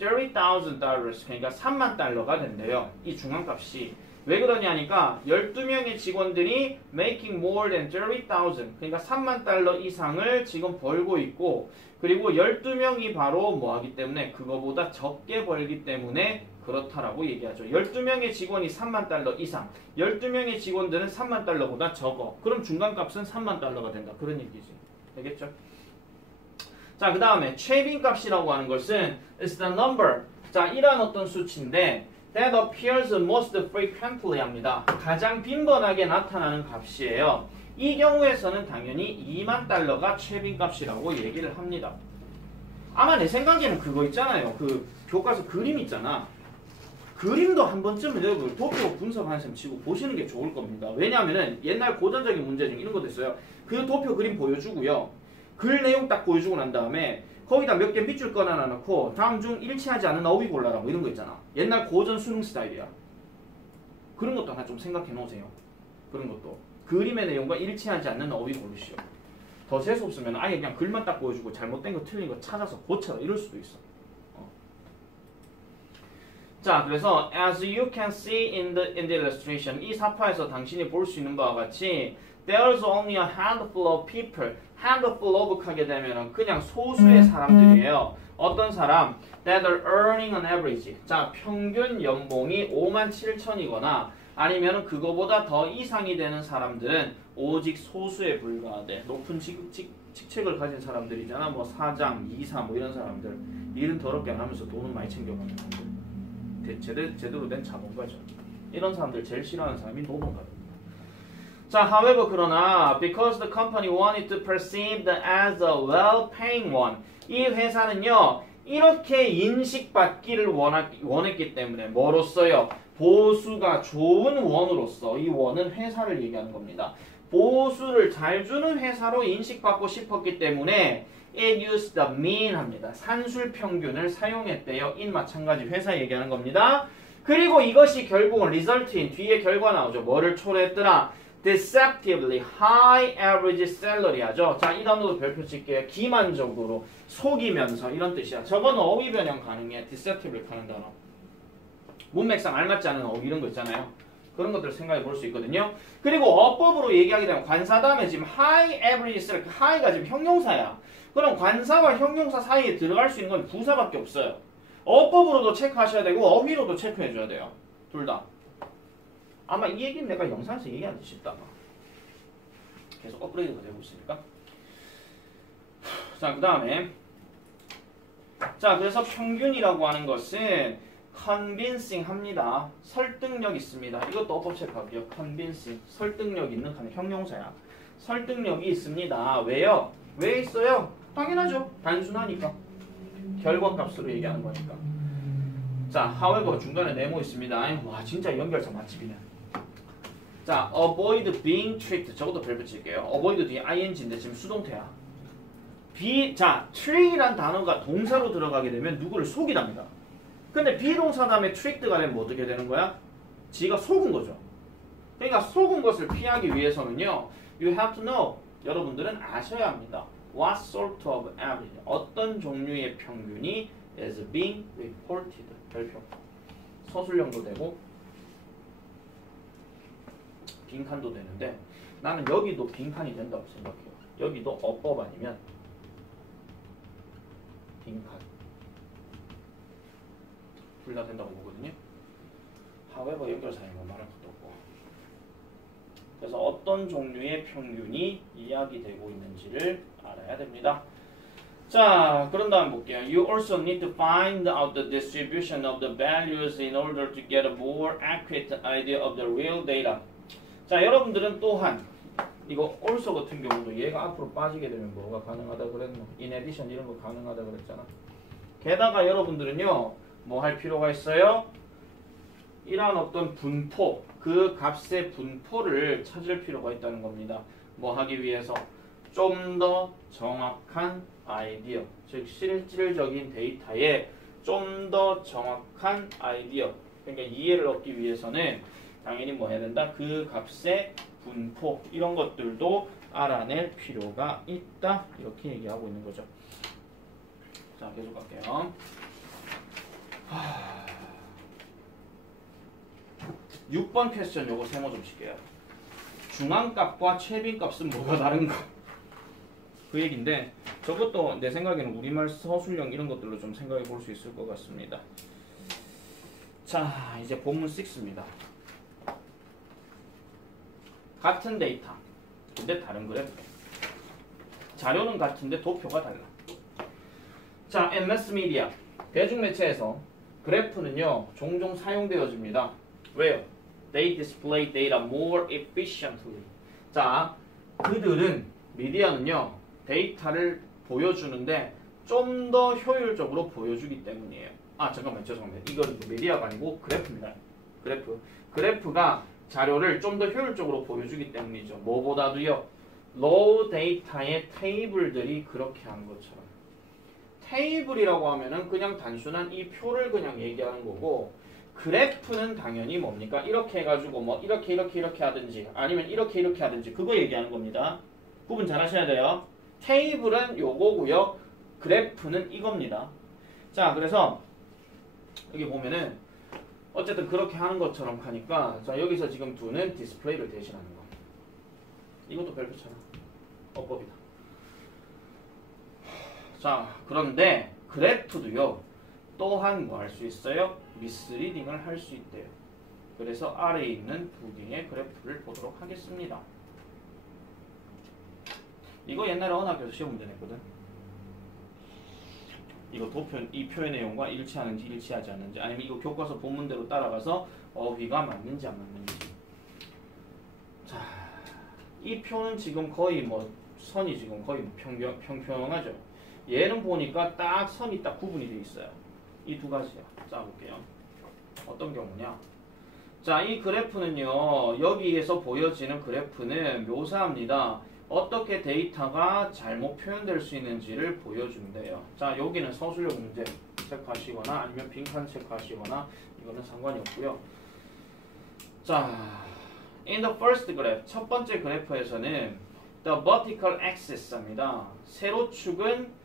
$30,000 그러니까 3만 달러가 된대요. 이 중앙값이 왜 그러냐 하니까 12명의 직원들이 making more than 30,000 그러니까 3만 달러 이상을 지금 벌고 있고 그리고 12명이 바로 뭐 하기 때문에 그거보다 적게 벌기 때문에 그렇다라고 얘기하죠. 12명의 직원이 3만 달러 이상 12명의 직원들은 3만 달러보다 적어. 그럼 중간값은 3만 달러가 된다. 그런 얘기지. 되겠죠? 자, 그 다음에 최빈값이라고 하는 것은 is the number. 자, 이러한 어떤 수치인데 that appears most frequently 합니다. 가장 빈번하게 나타나는 값이에요. 이 경우에서는 당연히 2만 달러가 최빈값이라고 얘기를 합니다. 아마 내 생각에는 그거 있잖아요. 그 교과서 그림 있잖아. 그림도 한 번쯤은 여러분 도표 분석 한 셈 치고 보시는 게 좋을 겁니다. 왜냐하면은 옛날 고전적인 문제 중에 이런 것도 있어요. 그 도표 그림 보여주고요. 글 내용 딱 보여주고 난 다음에 거기다 몇 개 밑줄 꺼내놔 놓고 다음 중 일치하지 않은 어휘 골라라 뭐 이런 거 있잖아. 옛날 고전 수능 스타일이야. 그런 것도 하나 좀 생각해 놓으세요. 그런 것도. 그림의 내용과 일치하지 않는 어휘 고르시오. 더 재수 없으면 아예 그냥 글만 딱 보여주고 잘못된 거 틀린 거 찾아서 고쳐라 이럴 수도 있어. 자, 그래서 as you can see in the illustration 이 사파에서 당신이 볼 수 있는 바와 같이 there's only a handful of people handful of 하게 되면 그냥 소수의 사람들이에요. 어떤 사람? that are earning an average 자, 평균 연봉이 57,000이거나 아니면 그거보다 더 이상이 되는 사람들은 오직 소수에 불과하대. 높은 직책을 가진 사람들이잖아. 뭐 사장, 이사 뭐 이런 사람들 일은 더럽게 안 하면서 돈은 많이 챙겨가는 사람들 제대로 된 자본가죠. 이런 사람들 제일 싫어하는 사람이 노동가입니다. 자, however 그러나 because the company wanted to perceive as a well-paying one 이 회사는요 이렇게 인식받기를 원했기 때문에 뭐로써요? 보수가 좋은 원으로서 이 원은 회사를 얘기하는 겁니다. 보수를 잘 주는 회사로 인식받고 싶었기 때문에 it used the mean 합니다. 산술 평균을 사용했대요. in 마찬가지 회사 얘기하는 겁니다. 그리고 이것이 결국은 result in 뒤에 결과 나오죠. 뭐를 초래했더라? deceptively high average salary 하죠. 자, 이 단어도 별표 칠게요. 기만적으로 속이면서 이런 뜻이야. 저건 어휘 변형 가능해. deceptively 하는 단어. 문맥상 알맞지 않은 어휘 이런 거 있잖아요. 그런 것들을 생각해 볼 수 있거든요. 그리고 어법으로 얘기하게 되면 관사 다음에 지금 high average salary high가 지금 형용사야. 그럼 관사와 형용사 사이에 들어갈 수 있는 건 부사밖에 없어요. 어법으로도 체크하셔야 되고 어휘로도 체크해 줘야 돼요. 둘 다. 아마 이 얘기는 내가 영상에서 얘기하는 듯 싶다. 계속 업그레이드가 되고 있으니까. 자, 그 다음에 자, 그래서 평균이라고 하는 것은 convincing 합니다. 설득력 있습니다. 이것도 어법 체크할게요. convincing. 설득력 있는 형용사야. 설득력이 있습니다. 왜요? 왜 있어요? 당연하죠. 단순하니까. 결과값으로 얘기하는 거니까. 자, however 중간에 네모 있습니다. 와, 진짜 연결사 맛집이네. 자, avoid being tricked. 저것도 별 붙일게요. avoid 뒤에 ing인데 지금 수동태야. 자, trick이란 단어가 동사로 들어가게 되면 누구를 속이답니다. 근데 비동사 다음에 tricked가 되면 뭐 어떻게 되는 거야? 지가 속은 거죠. 그러니까 속은 것을 피하기 위해서는요. You have to know. 여러분들은 아셔야 합니다. What sort of average? 어떤 종류의 평균이 is being reported. 별표. 서술형도 되고 빈칸도 되는데 나는 여기도 빈칸이 된다고 생각해요. 여기도 어법 아니면 빈칸. 둘 다 된다고 보거든요. however 연결사인 건 말할 것도 없고. 그래서 어떤 종류의 평균이 이야기되고 있는지를 알아야 됩니다. 자, 그런 다음 볼게요. You also need to find out the distribution of the values in order to get a more accurate idea of the real data. 자, 여러분들은 또한 이거 also 같은 경우도 얘가 앞으로 빠지게 되면 뭐가 가능하다 그랬노? in addition 이런 거 가능하다 그랬잖아. 게다가 여러분들은요. 뭐 할 필요가 있어요? 이러한 어떤 분포, 그 값의 분포를 찾을 필요가 있다는 겁니다. 뭐 하기 위해서? 좀 더 정확한 아이디어, 즉 실질적인 데이터에 좀 더 정확한 아이디어, 그러니까 이해를 얻기 위해서는 당연히 뭐 해야 된다? 그 값의 분포, 이런 것들도 알아낼 필요가 있다. 이렇게 얘기하고 있는 거죠. 자, 계속 갈게요. 6번 퀘스천 요거 세모 좀 칠게요. 중앙값과 최빈값은 뭐가 다른가? 그 얘기인데 저것도 내 생각에는 우리말 서술형 이런 것들로 좀 생각해 볼 수 있을 것 같습니다. 자, 이제 본문 6입니다. 같은 데이터, 근데 다른 그래프. 자료는 같은데 도표가 달라. 자, MS 미디어, 대중매체에서 그래프는요 종종 사용되어집니다. 왜요? They display data more efficiently. 자, 그들은 미디어는요 데이터를 보여주는데 좀 더 효율적으로 보여주기 때문이에요. 아 잠깐만 죄송합니다. 이건 미디어가 아니고 그래프입니다. 그래프가 자료를 좀 더 효율적으로 보여주기 때문이죠. 뭐보다도요 로우 데이터의 테이블들이 그렇게 하는 것처럼. 테이블이라고 하면은 그냥 단순한 이 표를 그냥 얘기하는 거고, 그래프는 당연히 뭡니까? 이렇게 해가지고 뭐 이렇게 하든지 아니면 이렇게 하든지 그거 얘기하는 겁니다. 구분 잘 하셔야 돼요. 테이블은 요거고요. 그래프는 이겁니다. 자, 그래서 여기 보면은 어쨌든 그렇게 하는 것처럼 하니까 자 여기서 지금 두는 디스플레이를 대신하는 거. 이것도 별표잖아. 어법이다. 자, 그런데 그래프도요. 또한 뭐 할 수 있어요? 미스리딩을 할 수 있대요. 그래서 아래에 있는 두 개의 그래프를 보도록 하겠습니다. 이거 옛날에 어느 학교에서 시험 문제 냈거든. 이거 이 표의 내용과 일치하는지 일치하지 않는지, 아니면 이거 교과서 본문대로 따라가서 어휘가 맞는지 안 맞는지. 자, 이 표는 지금 거의 뭐 선이 지금 거의 평평하죠. 얘는 보니까 딱 선이 딱 구분이 되어 있어요. 이 두 가지요. 자, 볼게요. 어떤 경우냐? 자, 이 그래프는요. 여기에서 보여지는 그래프는 묘사합니다. 어떻게 데이터가 잘못 표현될 수 있는지를 보여준대요. 자, 여기는 서술형 문제 체크하시거나 아니면 빈칸 체크하시거나 이거는 상관이 없고요. 자, in the first graph, 첫 번째 그래프에서는 the vertical axis입니다. 세로축은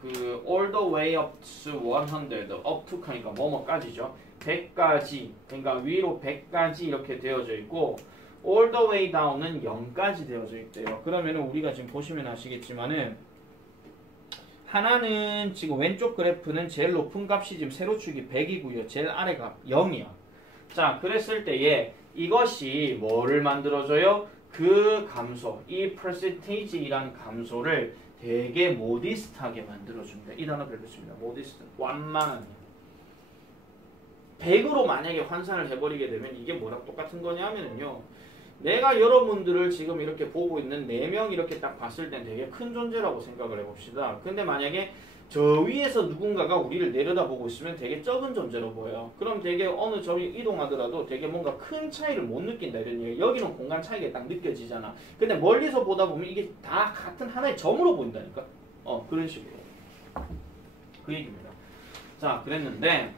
그 all the way up to 100, up to 하니까 뭐뭐까지죠. 100까지, 그러니까 위로 100까지 이렇게 되어져 있고 all the way down은 0까지 되어져 있대요. 그러면은 우리가 지금 보시면 아시겠지만은 하나는 지금 왼쪽 그래프는 제일 높은 값이 지금 세로축이 100이고요. 제일 아래가 0이야. 자, 그랬을 때에 이것이 뭐를 만들어줘요? 그 감소, 이 percentage이란 감소를 되게 모디스트하게 만들어준대. 이 단어 별표입니다. 모디스트, 완만한. 100으로 만약에 환산을 해버리게 되면 이게 뭐랑 똑같은 거냐면요. 내가 여러분들을 지금 이렇게 보고 있는 4명 이렇게 딱 봤을 땐 되게 큰 존재라고 생각을 해봅시다. 근데 만약에 저 위에서 누군가가 우리를 내려다보고 있으면 되게 적은 존재로 보여요. 그럼 되게 어느 저기 이동하더라도 되게 뭔가 큰 차이를 못 느낀다 이런 얘기. 여기는 공간 차이가 딱 느껴지잖아. 근데 멀리서 보다 보면 이게 다 같은 하나의 점으로 보인다니까. 그런 식으로. 그 얘기입니다. 자, 그랬는데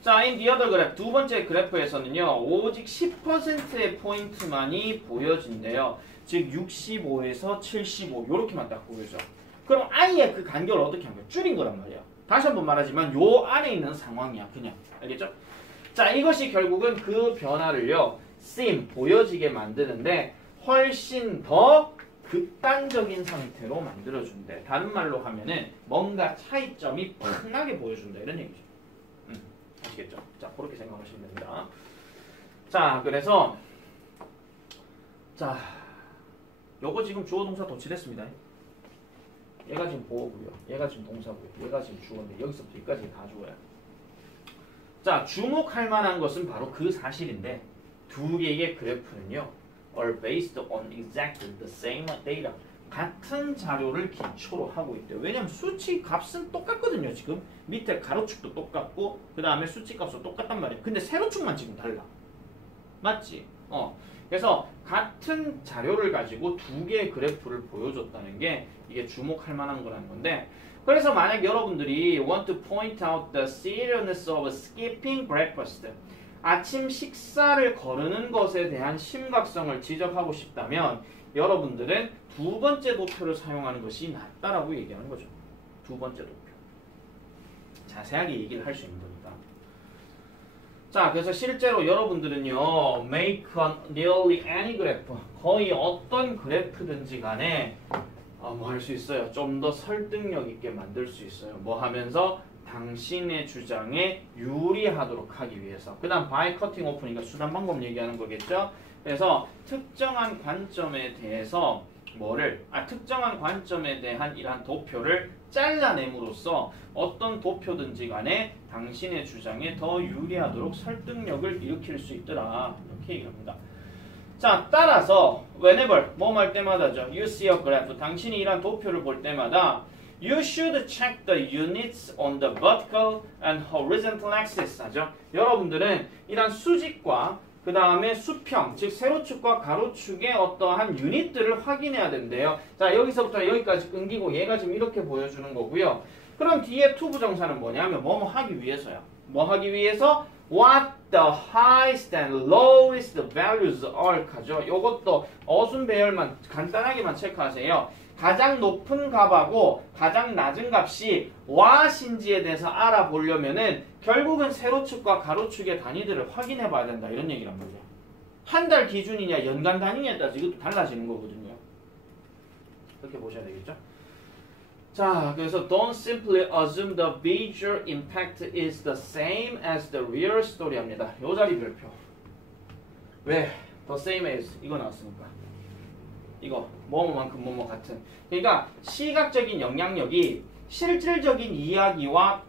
자, in the other graph, 두 번째 그래프에서는요. 오직 10%의 포인트만이 보여진대요. 즉 65에서 75 요렇게만 딱 보여줘. 그럼 아예 그 간격을 어떻게 한 거야? 줄인 거란 말이야. 다시 한번 말하지만 요 안에 있는 상황이야. 그냥. 알겠죠? 자, 이것이 결국은 그 변화를요. seem, 보여지게 만드는데 훨씬 더 극단적인 상태로 만들어준대. 다른 말로 하면은 뭔가 차이점이 팍나게 보여준다. 이런 얘기죠. 아시겠죠? 자, 그렇게 생각하시면 됩니다. 자, 그래서 자, 요거 지금 주어 동사 도치됐습니다. 얘가 지금 보어고요. 얘가 지금 동사고요. 얘가 지금 주어인데 여기서부터 여기까지 다 주어야. 자, 주목할 만한 것은 바로 그 사실인데 두 개의 그래프는요. are based on exactly the same data. 같은 자료를 기초로 하고 있대요. 왜냐면 수치 값은 똑같거든요. 지금 밑에 가로축도 똑같고 그 다음에 수치 값도 똑같단 말이에요. 근데 세로축만 지금 달라. 맞지? 그래서 같은 자료를 가지고 두 개의 그래프를 보여줬다는 게 이게 주목할 만한 거라는 건데, 그래서 만약 여러분들이 want to point out the seriousness of skipping breakfast, 아침 식사를 거르는 것에 대한 심각성을 지적하고 싶다면 여러분들은 두 번째 도표를 사용하는 것이 낫다라고 얘기하는 거죠. 두 번째 도표. 자세하게 얘기를 할 수 있는 거니까. 자, 그래서 실제로 여러분들은요, make nearly any graph, 거의 어떤 그래프든지 간에 뭐 할 수 있어요. 좀 더 설득력 있게 만들 수 있어요. 뭐 하면서 당신의 주장에 유리하도록 하기 위해서. 그 다음 by cutting off니까 수단 방법 얘기하는 거겠죠. 그래서 특정한 관점에 대해서 특정한 관점에 대한 이러한 도표를 잘라냄으로써 어떤 도표든지 간에 당신의 주장에 더 유리하도록 설득력을 일으킬 수 있더라. 이렇게 얘기합니다. 자, 따라서 whenever 뭐 할 때마다죠. You see a graph. 당신이 이러한 도표를 볼 때마다 You should check the units on the vertical and horizontal axis 하죠. 여러분들은 이러한 수직과 그 다음에 수평, 즉 세로축과 가로축의 어떠한 유닛들을 확인해야 된대요. 자, 여기서부터 여기까지 끊기고 얘가 지금 이렇게 보여주는 거고요. 그럼 뒤에 to 부정사는 뭐냐면 뭐뭐 하기 위해서야. 뭐 하기 위해서? What the highest and lowest values are 하죠. 요것도 어순 배열만 간단하게만 체크하세요. 가장 높은 값하고 가장 낮은 값이 what인지에 대해서 알아보려면은 결국은 세로축과 가로축의 단위들을 확인해 봐야 된다. 이런 얘기란 말이야. 한 달 기준이냐 연간 단위냐에 따라서 이것도 달라지는 거거든요. 그렇게 보셔야 되겠죠? 자, 그래서 don't simply assume the visual impact is the same as the real story 합니다. 요 자리 별표. 왜? the same as 이거 나왔으니까. 이거 뭐뭐만큼 뭐뭐 같은. 그러니까 시각적인 영향력이 실질적인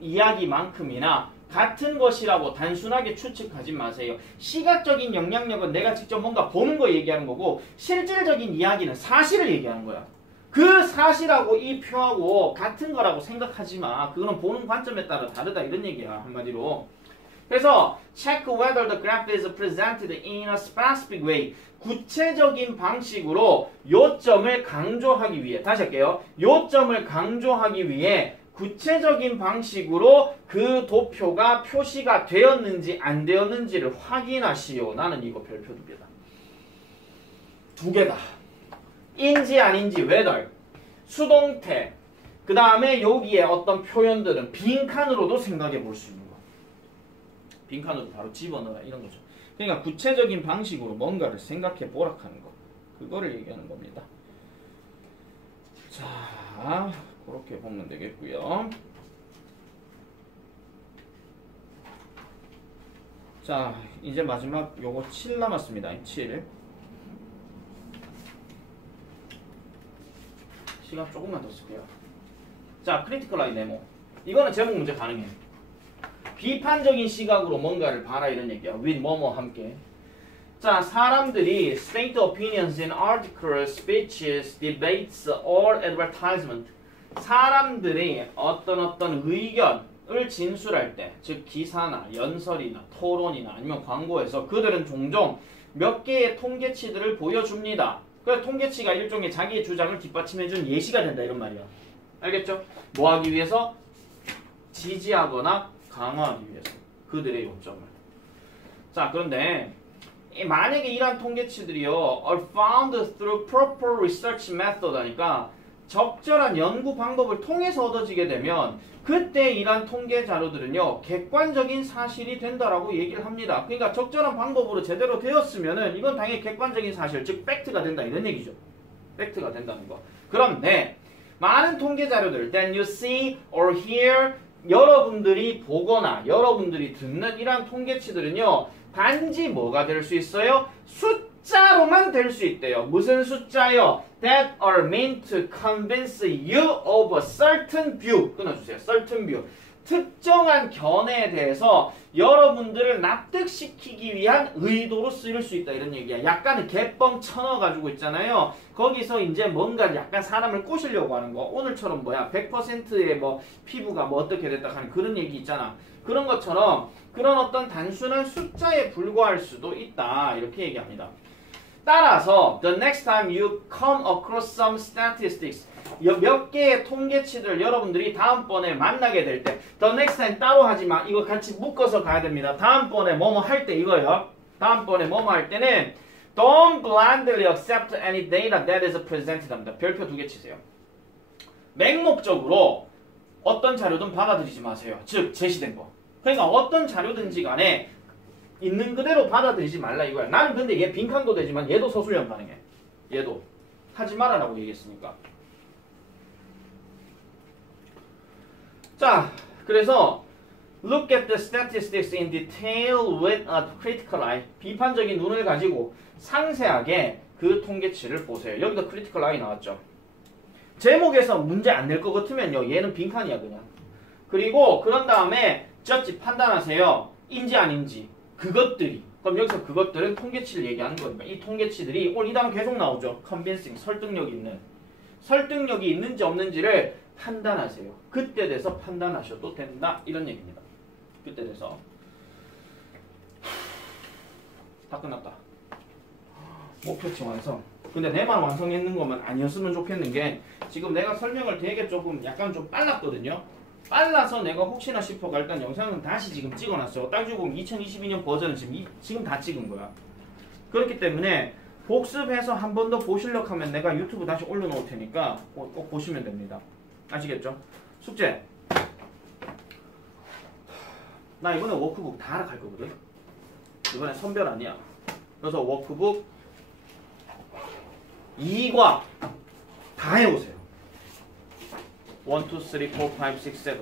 이야기만큼이나 같은 것이라고 단순하게 추측하지 마세요. 시각적인 영향력은 내가 직접 뭔가 보는 거 얘기하는 거고 실질적인 이야기는 사실을 얘기하는 거야. 그 사실하고 이 표하고 같은 거라고 생각하지 마. 그거는 보는 관점에 따라 다르다 이런 얘기야. 한마디로. 그래서 check whether the graph is presented in a specific way. 구체적인 방식으로 요점을 강조하기 위해 다시 할게요. 요점을 강조하기 위해 구체적인 방식으로 그 도표가 표시가 되었는지 안 되었는지를 확인하시오. 나는 이거 별표 2개다. 2개다. 인지 아닌지 whether 수동태 그 다음에 여기에 어떤 표현들은 빈칸으로도 생각해 볼 수 있는 거. 빈칸으로 바로 집어넣어라 이런 거죠. 그러니까 구체적인 방식으로 뭔가를 생각해 보라 하는 거. 그거를 얘기하는 겁니다. 자, 그렇게 보면 되겠고요. 자, 이제 마지막 요거 7 남았습니다. 7. 시간 조금만 더 쓸게요. 자, 크리티컬 아이 네모. 이거는 제목 문제 가능해요. 비판적인 시각으로 뭔가를 봐라 이런 얘기야. with 뭐뭐 함께. 자, 사람들이 state opinions in articles, speeches, debates, or advertisement. 사람들이 어떤 의견을 진술할 때, 즉 기사나 연설이나 토론이나 아니면 광고에서 그들은 종종 몇 개의 통계치들을 보여줍니다. 그래서 통계치가 일종의 자기의 주장을 뒷받침해준 예시가 된다 이런 말이야. 알겠죠? 뭐 하기 위해서? 지지하거나 강화하기 위해서 그들의 요점을. 자, 그런데 만약에 이러한 통계치들이요 are found through proper research method 하니까 적절한 연구 방법을 통해서 얻어지게 되면 그때 이러한 통계 자료들은요 객관적인 사실이 된다라고 얘기를 합니다. 그러니까 적절한 방법으로 제대로 되었으면은 이건 당연히 객관적인 사실, 즉 팩트가 된다 이런 얘기죠. 팩트가 된다는 거. 그런데 많은 통계 자료들 that you see or hear 여러분들이 보거나 여러분들이 듣는 이러한 통계치들은요 단지 뭐가 될 수 있어요? 숫자로만 될 수 있대요. 무슨 숫자요? That are meant to convince you of a certain view. 끊어주세요. certain view. 특정한 견해에 대해서 여러분들을 납득시키기 위한 의도로 쓰일 수 있다 이런 얘기야. 약간은 개뻥 쳐넣어가지고 있잖아요. 거기서 이제 뭔가를 약간 사람을 꼬시려고 하는 거. 오늘처럼 뭐야 100%의 뭐 피부가 뭐 어떻게 됐다 하는 그런 얘기 있잖아. 그런 것처럼 그런 어떤 단순한 숫자에 불과할 수도 있다 이렇게 얘기합니다. 따라서 the next time you come across some statistics 몇 개의 통계치들 여러분들이 다음번에 만나게 될 때 the next time 따로 하지마. 이거 같이 묶어서 가야 됩니다. 다음번에 뭐뭐 할 때 이거요. 다음번에 뭐뭐 할 때는 don't blindly accept any data that is presented 합니다. 별표 2개 치세요. 맹목적으로 어떤 자료든 받아들이지 마세요. 즉 제시된 거. 그러니까 어떤 자료든지 간에 있는 그대로 받아들이지 말라 이거야. 나는 근데 얘 빈칸도 되지만 얘도 서술형 가능해. 얘도. 하지 말아라고 얘기했으니까. 자, 그래서 Look at the statistics in detail with a critical eye. 비판적인 눈을 가지고 상세하게 그 통계치를 보세요. 여기도 critical eye 나왔죠. 제목에서 문제 안 낼 것 같으면요. 얘는 빈칸이야 그냥. 그리고 그런 다음에 judge 판단하세요. 인지 아닌지. 그것들이. 그럼 여기서 그것들은 통계치를 얘기하는 거니까 이 통계치들이 오늘 이 단어 계속 나오죠. convincing, 설득력 있는. 설득력이 있는지 없는지를 판단하세요. 그때 돼서 판단하셔도 된다. 이런 얘기입니다. 그때 돼서. 다 끝났다. 목표치 완성. 근데 내만 완성했는 거면 아니었으면 좋겠는 게 지금 내가 설명을 되게 조금 약간 좀 빨랐거든요. 빨라서 내가 혹시나 싶어가 일단 영상은 다시 지금 찍어놨어요. 따지고 보면 2022년 버전은 지금 다 찍은 거야. 그렇기 때문에 복습해서 한 번 더 보시려고 하면 내가 유튜브 다시 올려놓을 테니까 꼭 보시면 됩니다. 아시겠죠? 숙제. 나 이번에 워크북 다 알아갈 거거든. 이번에 선별 아니야. 그래서 워크북 2과 다 해오세요. 1, 2, 3, 4, 5, 6, 7